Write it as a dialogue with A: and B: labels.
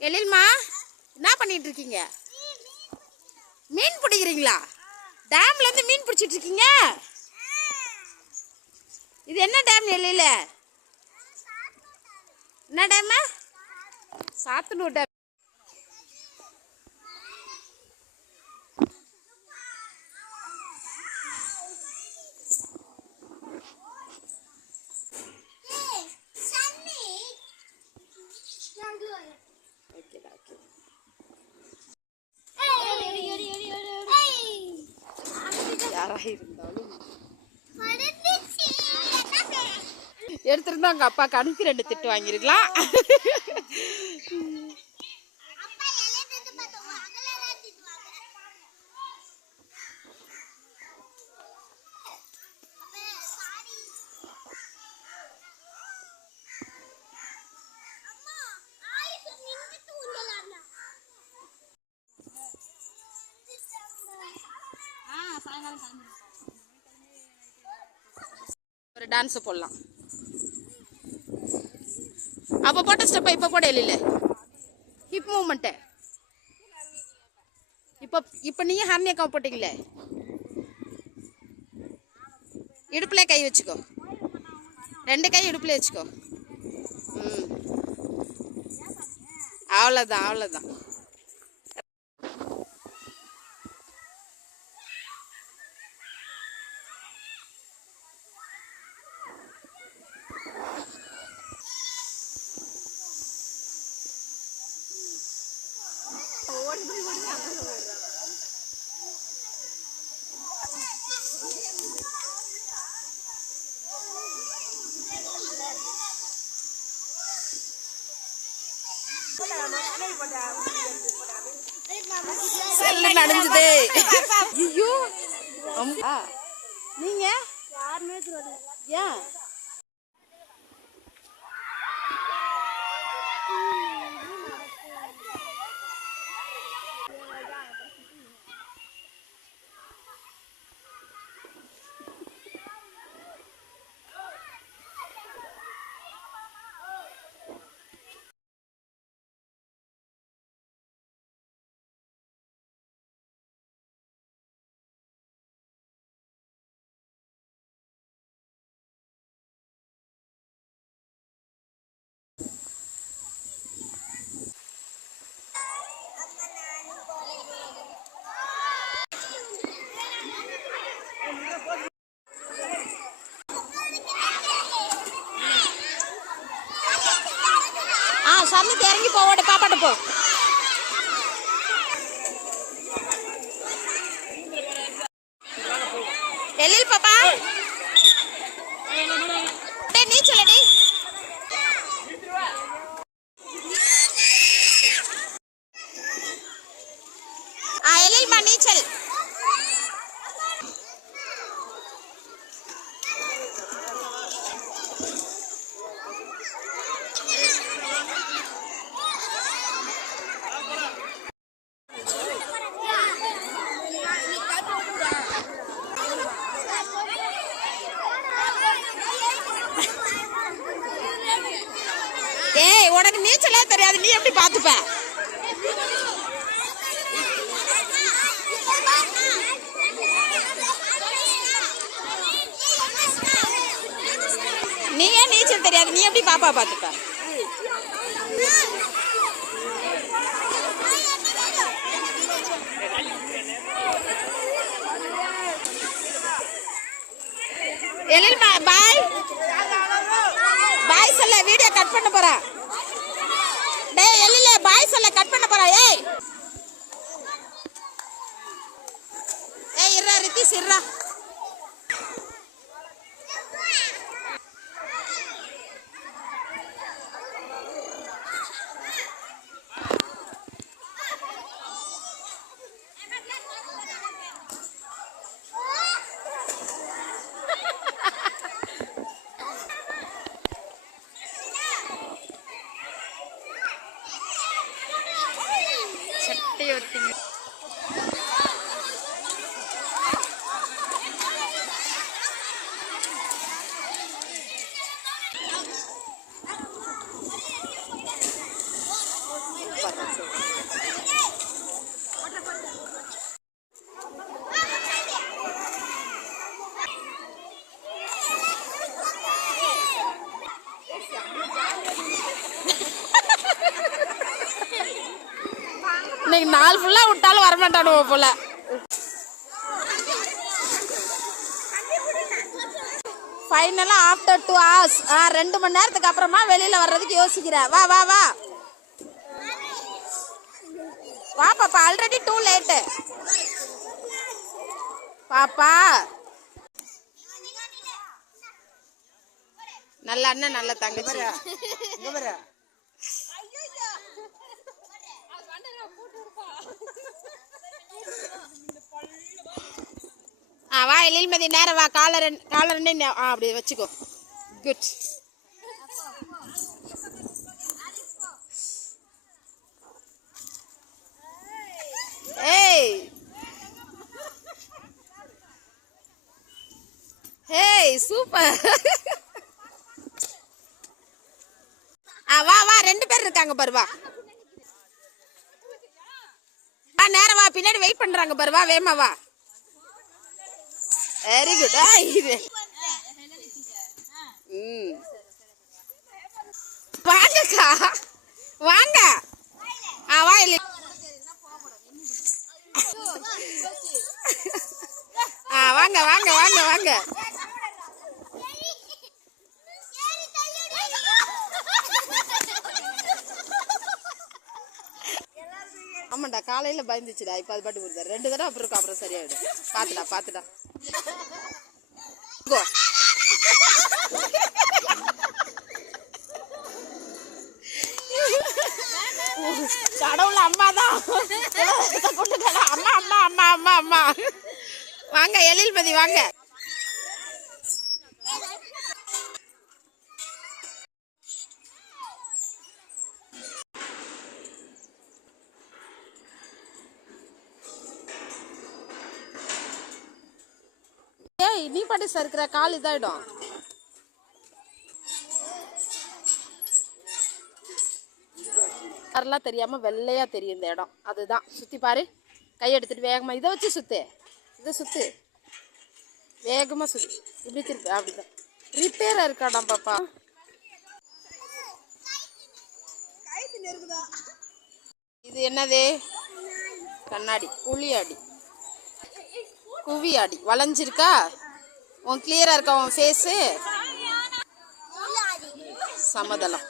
A: எழில்மா என்ன பண்ணிட்டு இருக்கீங்க மீன் பிடிக்கிறீங்களா? டேம்ல இருந்து மீன் பிடிச்சிட்டு இருக்கீங்க இது என்ன டேம் எழில? என்ன டேம்? சாத்தனூர் டேம். யாராக இருந்தாலும் எடுத்திருந்தா உங்க அப்பாக்கு அனுப்பி ரெண்டு திட்டு வாங்கிருக்கலாம். டான்ஸை போடலாம். அப்போ போட்ட ஸ்டெப்பை இப்போ போட இல்லை ஹிப் மூமெண்ட்டு இப்போ இப்ப நீங்க ஹார்னியக்கா போட்டிங்களே? இடுப்புல கை வச்சுக்கோ. ரெண்டு கை இடுப்புல வச்சுக்கோ. ம். அவ்வளோதான் அவ்வளோதான் செல்லு நனைஞ்சது ஐயோ. அம்மா. நீங்க? ஏன்? போ. எழில் பாப்பா. நீச்சல் அடி ஆ எழில்மா நீச்சல் ஏய் உனக்கு நீச்சலே தெரியாது நீ எப்படி பாத்துப்ப நீ ஏன் நீச்சல் தெரியாது? நீ எப்படி பாப்பா பாத்துப்ப எழில் பாய். பாய் சொல்ல வீடியோ கட் பண்ண போறேன் சொல்ல கட் பண்ண போறா ஏய் ஏய் してみます。இன்னைக்கு நாள் ஃபுல்லா விட்டாலும் வரமாட்டானுவோ போல. ஃபைனலாக ஆஃப்டர் டூ ஹவர்ஸ் ஆ ரெண்டு மணி நேரத்துக்கு அப்புறமா வெளியில் வர்றதுக்கு யோசிக்கிறேன் வா வா வா. வா பாப்பா ஆல்ரெடி டூ லேட்டு பாப்பா. நல்ல அண்ணன் நல்ல தங்கச்சி
B: இங்க வர
A: ஆ வா எழில்மதி நேரம் வா காலர் காலர் ஆ அப்படி வச்சுக்கோ. குட் ஏய் ஹேய் சூப்பர் ஆ வா வா ரெண்டு பேர் இருக்காங்க பாரு வா. வா நேரம் பின்னாடி வெயிட் பண்றாங்க பாரு வா வேமா வா. வெரி குட் இது. ம். வாங்கக்கா வாங்க ஆ வா இல்லை ஆ வாங்க வாங்க வாங்க வாங்க ஆமாண்டா காலையில பயந்துச்சுடா இப்போ அது பாட்டு கொடுத்தாரு ரெண்டு தடவை அப்புறம் இருக்கும் அப்புறம் சரியாயிடும். பாத்துடா பாத்துடா. கடவுள் அம்மா தான் கொண்டு அம்மா அம்மா அம்மா அம்மா அம்மா. வாங்க எழில்பதி வாங்க. ஏய் நீ பாட்டு சறுக்கிற கால் இதாயிடும். கரெல்லாம் தெரியாம வெள்ளையா தெரியும் இந்த இடம். அதுதான். சுத்தி பாரு. கை எடுத்துட்டு வேகமா. இதை வச்சு சுத்து. இதை சுத்து. வேகமா சுத்து. இப்படி திருப்பி. அப்படிதான். ரிப்பேராக இருக்காடா பாப்பா. இது என்னது? கண்ணாடி. குழி அடி குவி அடி வளைஞ்சிருக்கா? உன் கிளியரா இருக்கா உன் ஃபேஸு சமதளம்